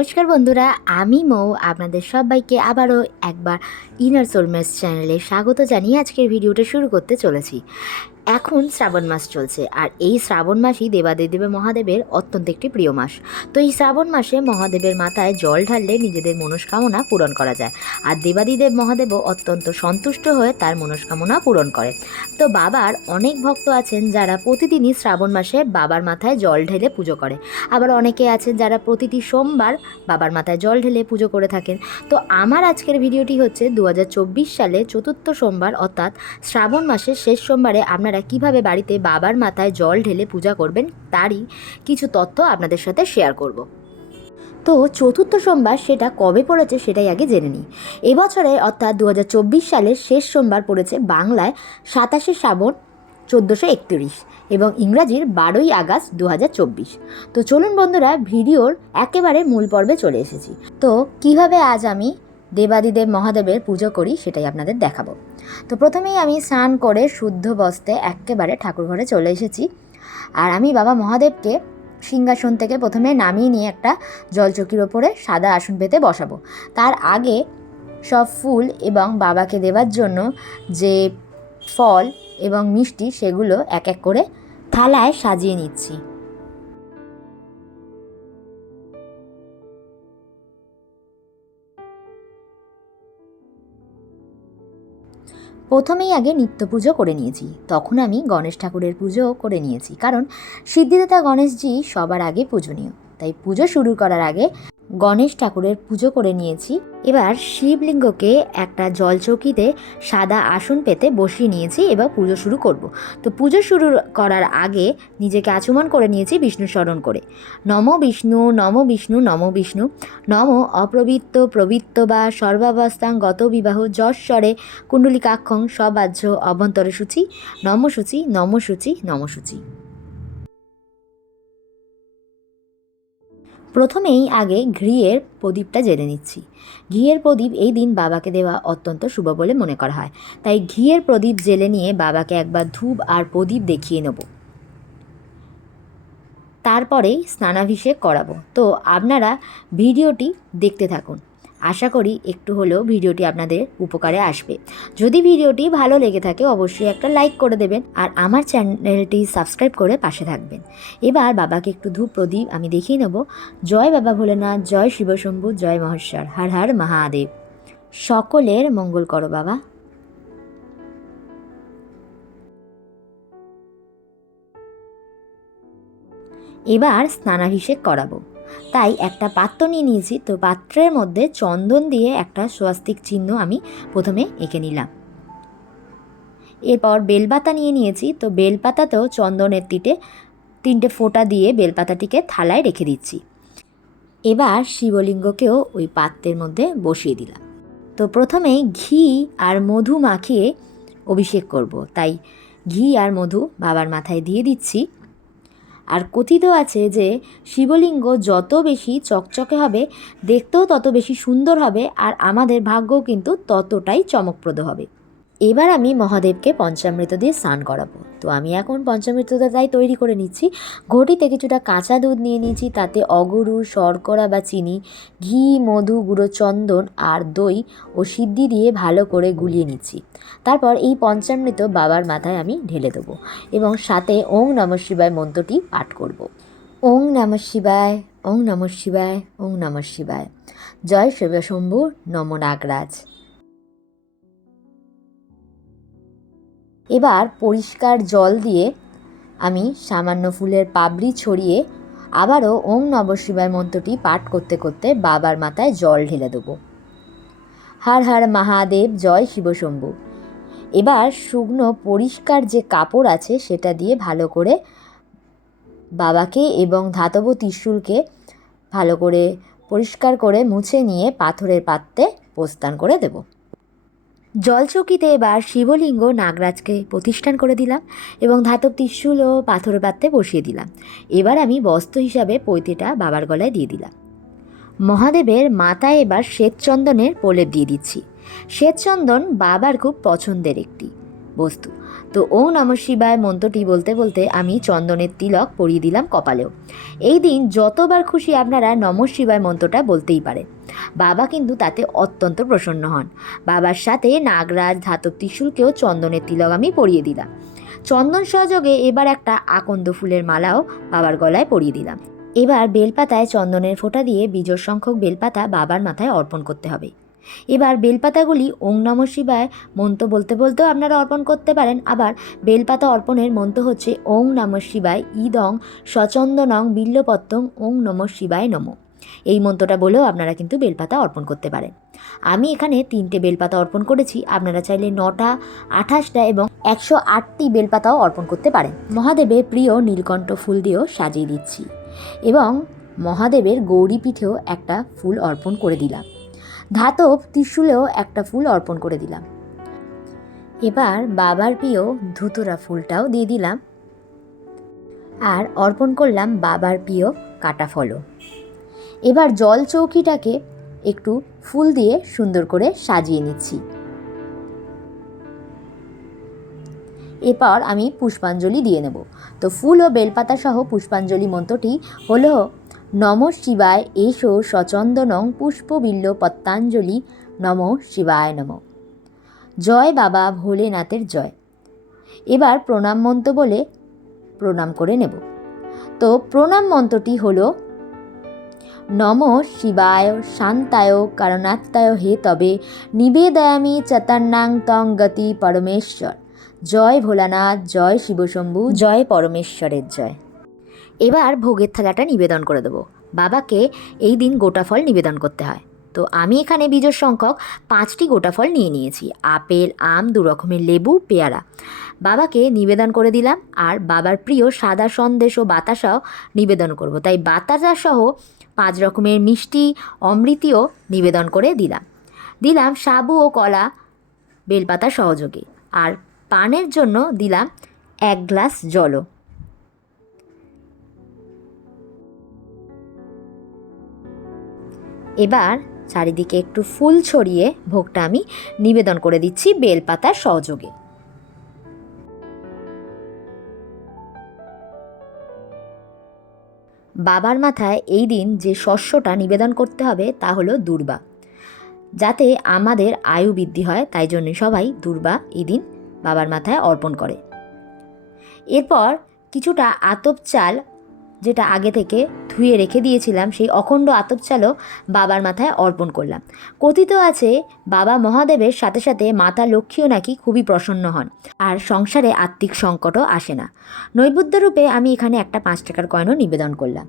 নমস্কার বন্ধুরা, আমি মৌ, আপনাদের সবাইকে আবারও একবার ইনার সোলমেস চ্যানেলে স্বাগত জানিয়ে আজকের ভিডিওটা শুরু করতে চলেছি। এখন শ্রাবণ মাস চলছে, আর এই শ্রাবণ মাসই দেবাদিদেব মহাদেবের অত্যন্ত একটি প্রিয় মাস। তো এই শ্রাবণ মাসে মহাদেবের মাথায় জল ঢাললে নিজেদের মনস্কামনা পূরণ করা যায়, আর দেবাদিদেব মহাদেবও অত্যন্ত সন্তুষ্ট হয়ে তার মনস্কামনা পূরণ করে। তো বাবার অনেক ভক্ত আছেন যারা প্রতিদিনই শ্রাবণ মাসে বাবার মাথায় জল ঢেলে পুজো করে। আবার অনেকে আছেন যারা প্রতিটি সোমবার বাবার মাথায় জল ঢেলে পুজো করে থাকেন। তো আমার আজকের ভিডিওটি হচ্ছে দু হাজার চব্বিশ সালে চতুর্থ সোমবার, অর্থাৎ শ্রাবণ মাসের শেষ সোমবারে আপনারা কীভাবে বাড়িতে বাবার মাথায় জল ঢেলে পূজা করবেন তারই কিছু তথ্য আপনাদের সাথে শেয়ার করব। তো চতুর্থ সোমবার সেটা কবে পড়েছে সেটাই আগে জেনে নিই। এবছরে অর্থাৎ দু হাজার চব্বিশ সালের শেষ সোমবার পড়েছে বাংলায় সাতাশে শ্রাবণ চোদ্দোশো একত্রিশ এবং ইংরাজির বারোই আগস্ট দু হাজার চব্বিশ। তো চলুন বন্ধুরা, ভিডিওর একেবারে মূল পর্বে চলে এসেছি। তো কীভাবে আজ আমি দেবাদিদেব মহাদেবের পুজো করি সেটাই আপনাদের দেখাবো। তো প্রথমেই আমি স্নান করে শুদ্ধ বস্তে একেবারে ঠাকুরঘরে চলে এসেছি। আর আমি বাবা মহাদেবকে সিংহাসন থেকে প্রথমে নামিয়ে নিয়ে একটা জলচকির ওপরে সাদা আসন পেতে বসাবো। তার আগে সব ফুল এবং বাবাকে দেওয়ার জন্য যে ফল এবং মিষ্টি সেগুলো এক এক করে থালায় সাজিয়ে নিচ্ছি। প্রথমেই আগে নিত্য পুজো করে নিয়েছি। তখন আমি গণেশ ঠাকুরের পুজো করে নিয়েছি। কারণ সিদ্ধিদাতা গণেশজি সবার আগে পূজনীয়। তাই পুজো শুরু করার আগে গণেশ ঠাকুরের পুজো করে নিয়েছি। এবার শিবলিঙ্গকে একটা জলচৌকিতে সাদা আসন পেতে বসিয়ে নিয়েছি, এবার পুজো শুরু করব। তো পুজো শুরু করার আগে নিজেকে আচমন করে নিয়েছি বিষ্ণু স্মরণ করে। নম বিষ্ণু নম বিষ্ণু নম বিষ্ণু। নম অপ্রবৃত্ত, প্রবৃত্ত বা সর্বাবস্থাং গত বিবাহ যশ্বরে কুণ্ডলিকাক্ষং সবাহ্য অভ্যন্তরে সূচি নম সূচি নম সূচি নম সূচি। প্রথমেই আগে ঘিয়ের প্রদীপটা জেনে নিচ্ছি। ঘিয়ের প্রদীপ এই দিন বাবাকে দেওয়া অত্যন্ত শুভ বলে মনে করা হয়। তাই ঘিয়ের প্রদীপ জেলে নিয়ে বাবাকে একবার ধূপ আর প্রদীপ দেখিয়ে নেব। তারপরেই স্নানাভিষেক করাবো। তো আপনারা ভিডিওটি দেখতে থাকুন। আশা করি একটু হলেও ভিডিওটি আপনাদের উপকারে আসবে। যদি ভিডিওটি ভালো লেগে থাকে, অবশ্যই একটা লাইক করে দেবেন আর আমার চ্যানেলটি সাবস্ক্রাইব করে পাশে থাকবেন। এবার বাবাকে একটু ধূপ প্রদীপ আমি দেখিয়ে নেব। জয় বাবা ভোলেনাথ, জয় শিবশম্ভু জয় মহেশ্বর। হর হর মহাদেব। সকলের মঙ্গল করো বাবা। এবার স্নানাভিষেক করাবো। তাই একটা পাত্র নিয়ে নিয়েছি। তো পাত্রের মধ্যে চন্দন দিয়ে একটা স্বস্তিক চিহ্ন আমি প্রথমে এঁকে নিলাম। এরপর বেলপাতা নিয়ে নিয়েছি। তো বেলপাতাতেও চন্দনের তিটে, তিনটে ফোঁটা দিয়ে বেলপাতাটিকে থালায় রেখে দিচ্ছি। এবার শিবলিঙ্গকেও ওই পাত্রের মধ্যে বসিয়ে দিলাম। তো প্রথমে ঘি আর মধু মাখিয়ে অভিষেক করব। তাই ঘি আর মধু বাবার মাথায় দিয়ে দিচ্ছি। আর কথিত আছে যে শিবলিঙ্গ যত বেশি চকচকে হবে, দেখতেও তত বেশি সুন্দর হবে, আর আমাদের ভাগ্যও কিন্তু ততটাই চমকপ্রদ হবে। এবার আমি মহাদেবকে পঞ্চামৃত দিয়ে স্নান করাবো। তো আমি এখন পঞ্চামৃতটা তাই তৈরি করে নিচ্ছি। ঘটিতে কিছুটা কাঁচা দুধ নিয়ে নিয়েছি, তাতে অগরু শর্করা বা চিনি, ঘি, মধু, গুঁড়ো, চন্দন আর দই ও সিদ্ধি দিয়ে ভালো করে গুলিয়ে নিচ্ছি। তারপর এই পঞ্চামৃত বাবার মাথায় আমি ঢেলে দেবো এবং সাথে ওং নম শিবায় মন্ত্রটি পাঠ করব। ওং নম শিবায়, ওং নম শিবায়, ওং নম শিবায়। জয় শিবশম্ভু নম নাগরাজ। এবার পরিষ্কার জল দিয়ে আমি সামান্য ফুলের পাবড়ি ছড়িয়ে আবারও ওং নম শিবায় মন্ত্রটি পাঠ করতে করতে বাবার মাথায় জল ঢেলে দেবো। হর হর মহাদেব, জয় শিবশম্ভু এবার শুকনো পরিষ্কার যে কাপড় আছে সেটা দিয়ে ভালো করে বাবাকে এবং ধাতব ত্রিশূলকে ভালো করে পরিষ্কার করে মুছে নিয়ে পাথরের পাত্রে প্রস্থান করে দেব। জলচৌকিতে এবার শিবলিঙ্গ নাগরাজকে প্রতিষ্ঠান করে দিলাম এবং ধাতব ত্রিশূল ও পাথর পাত্রে বসিয়ে দিলাম। এবার আমি বস্ত্র হিসাবে পৈতেটা বাবার গলায় দিয়ে দিলাম। মহাদেবের মাথায় এবার শ্বেতচন্দনের প্রলেপ দিয়ে দিচ্ছি। শ্বেতচন্দন বাবার খুব পছন্দের একটি। বস্তু। তো ও নম শিবায় মন্ত্রটি বলতে বলতে আমি চন্দনের তিলক পরিয়ে দিলাম কপালেও। এই দিন যতবার খুশি আপনারা নম শিবায় মন্ত্রটা বলতেই পারেন। বাবা কিন্তু তাতে অত্যন্ত প্রসন্ন হন। বাবার সাথে নাগরাজ, ধাতব ত্রিশুলকেও চন্দনের তিলক আমি পরিয়ে দিলাম। চন্দন সহযোগে এবার একটা আকন্দ ফুলের মালাও বাবার গলায় পরিয়ে দিলাম। এবার বেলপাতায় চন্দনের ফোঁটা দিয়ে বীজর সংখ্যক বেলপাতা বাবার মাথায় অর্পণ করতে হবে। এবার বেলপাতাগুলি ওং নম শিবায় মন্ত্র বলতে বলতেও আপনারা অর্পণ করতে পারেন। আবার বেলপাতা অর্পণের মন্ত্র হচ্ছে ওং নম শিবায় ইদং সচন্দনং বিল্লপত্তং ওং নম শিবায় নম। এই মন্ত্রটা বলেও আপনারা কিন্তু বেলপাতা অর্পণ করতে পারেন। আমি এখানে তিনটে বেলপাতা অর্পণ করেছি। আপনারা চাইলে নটা, আঠাশটা এবং একশো আটটি বেলপাতাও অর্পণ করতে পারেন। মহাদেবের প্রিয় নীলকণ্ঠ ফুল দিয়েও সাজিয়ে দিচ্ছি। এবং মহাদেবের গৌরী পিঠেও একটা ফুল অর্পণ করে দিলাম। ধাতব ত্রিশূলেও একটা ফুল অর্পণ করে দিলাম। এবার বাবার প্রিয় ধুতুরা ফুলটাও দিয়ে দিলাম। আর অর্পণ করলাম বাবার প্রিয় কাটা ফলও। এবার জল চৌকিটাকে একটু ফুল দিয়ে সুন্দর করে সাজিয়ে নিচ্ছি। এরপর আমি পুষ্পাঞ্জলি দিয়ে নেব। তো ফুল ও বেলপাতা সহ পুষ্পাঞ্জলি মন্ত্রটি হলো নম শিবায় এসো সচন্দনং পুষ্পবিল্ল পত্তাঞ্জলি নম শিবায় নম। জয় বাবা ভোলেনাথের জয়। এবার প্রণাম মন্ত্র বলে প্রণাম করে নেব। তো প্রণাম মন্ত্রটি হল, নম শিবায় শান্তায় কারণাত্মায় হে তবে নিবেদয়ামি চতান্নাং তং গতি পরমেশ্বর। জয় ভোলানাথ, জয় শিবশম্ভু, জয় পরমেশ্বরের জয়। এবার ভোগের থালাটা নিবেদন করে দেবো। বাবাকে এই দিন গোটা ফল নিবেদন করতে হয়। তো আমি এখানে বীজের সংখ্যক পাঁচটি গোটা ফল নিয়ে নিয়েছি। আপেল, আম, দু রকমের লেবু, পেয়ারা। বাবাকে নিবেদন করে দিলাম আর বাবার প্রিয় সাদা সন্দেশ ও বাতাসাও নিবেদন করব। তাই বাতাসা সহ পাঁচ রকমের মিষ্টি, অমৃতিও নিবেদন করে দিলাম। দিলাম সাবু ও কলা বেলপাতা সহযোগে। আর পানের জন্য দিলাম এক গ্লাস জলও। এবার চারিদিকে একটু ফুল ছড়িয়ে ভোগটা আমি নিবেদন করে দিচ্ছি বেলপাতার সহযোগে। বাবার মাথায় এই দিন যে শস্যটা নিবেদন করতে হবে তা হলো দুর্বা। যাতে আমাদের আয়ু বৃদ্ধি হয়, তাই জন্য সবাই দুর্বা এই দিন বাবার মাথায় অর্পণ করে। এরপর কিছুটা আতপ চাল যেটা আগে থেকে ধুয়ে রেখে দিয়েছিলাম, সেই অখণ্ড আতপ বাবার মাথায় অর্পণ করলাম। কথিত আছে, বাবা মহাদেবের সাথে সাথে মাতা লক্ষ্মীও নাকি খুবই প্রসন্ন হন, আর সংসারে আত্মিক সংকটও আসে না। নৈবেদ্য রূপে আমি এখানে একটা পাঁচ টাকার কয়েনও নিবেদন করলাম।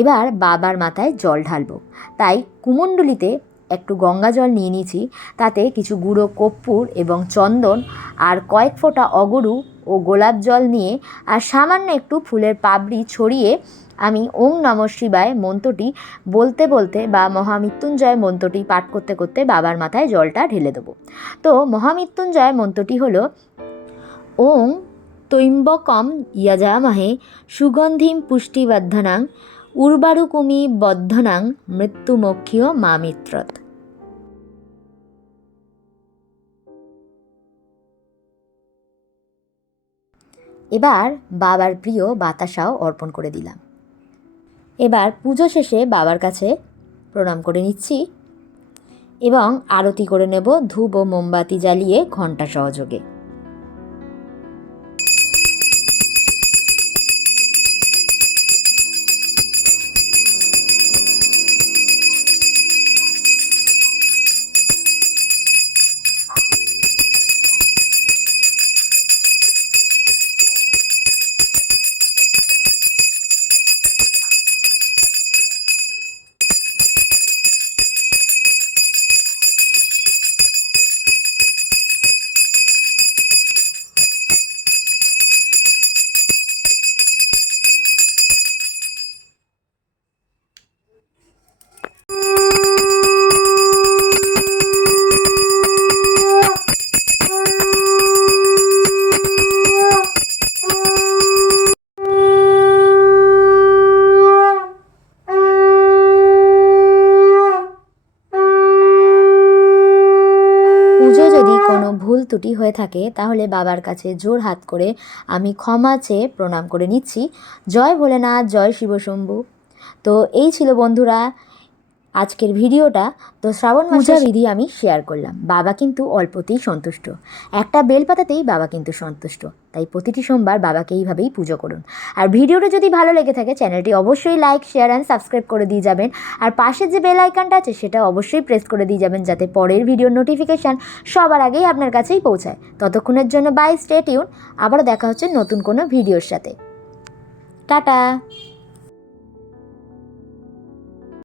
এবার বাবার মাথায় জল ঢালবো। তাই কুমণ্ডলিতে একটু গঙ্গা জল নিয়ে নিয়েছি, তাতে কিছু গুঁড়ো কর্পূর এবং চন্দন আর কয়েক ফোঁটা অগরু ও গোলাপ জল নিয়ে আর সামান্য একটু ফুলের পাবড়ি ছড়িয়ে আমি ওং নম শিবায় মন্ত্রটি বলতে বলতে বা মহামৃত্যুঞ্জয় মন্ত্রটি পাঠ করতে করতে বাবার মাথায় জলটা ঢেলে দেবো। তো মহামৃত্যুঞ্জয় মন্ত্রটি হলো, ওং তৈম্বকম ইয়াজামাহে সুগন্ধিম পুষ্টিবর্ধনাং উর্বারুকুমি বদ্ধনাং মৃত্যুমক্ষীয় মামিত্রত। এবার বাবার প্রিয় বাতাসাও অর্পণ করে দিলাম। এবার পুজো শেষে বাবার কাছে প্রণাম করে নিচ্ছি এবং আরতি করে নেব ধূপ ও মোমবাতি জ্বালিয়ে ঘণ্টা সহযোগে। ত্রুটি হয়ে থাকে, তাহলে বাবার কাছে জোর হাত করে আমি ক্ষমা চেয়ে প্রণাম করে নিচ্ছি। জয় ভোলেনাথ, জয় শিবশম্ভু। তো এই ছিল বন্ধুরা আজকের ভিডিওটা তো শ্রাবণ পূজা বিধি আমি শেয়ার করলাম। বাবা কিন্তু অল্পতেই সন্তুষ্ট। একটা বেলপাতাতেই বাবা কিন্তু সন্তুষ্ট। তাই প্রতিটি সোমবার বাবাকে এইভাবেই পুজো করুন। আর ভিডিওটা যদি ভালো লেগে থাকে চ্যানেলটি অবশ্যই লাইক শেয়ার অ্যান্ড সাবস্ক্রাইব করে দিয়ে যাবেন। আর পাশের যে বেল আইকনটা আছে সেটা অবশ্যই প্রেস করে দিয়ে যাবেন যাতে পরের ভিডিওর নোটিফিকেশান সবার আগেই আপনার কাছেই পৌঁছায়। ততক্ষণের জন্য বাই স্টে টিউন আবারও দেখা হচ্ছে নতুন কোনো ভিডিওর সাথে। টাটা!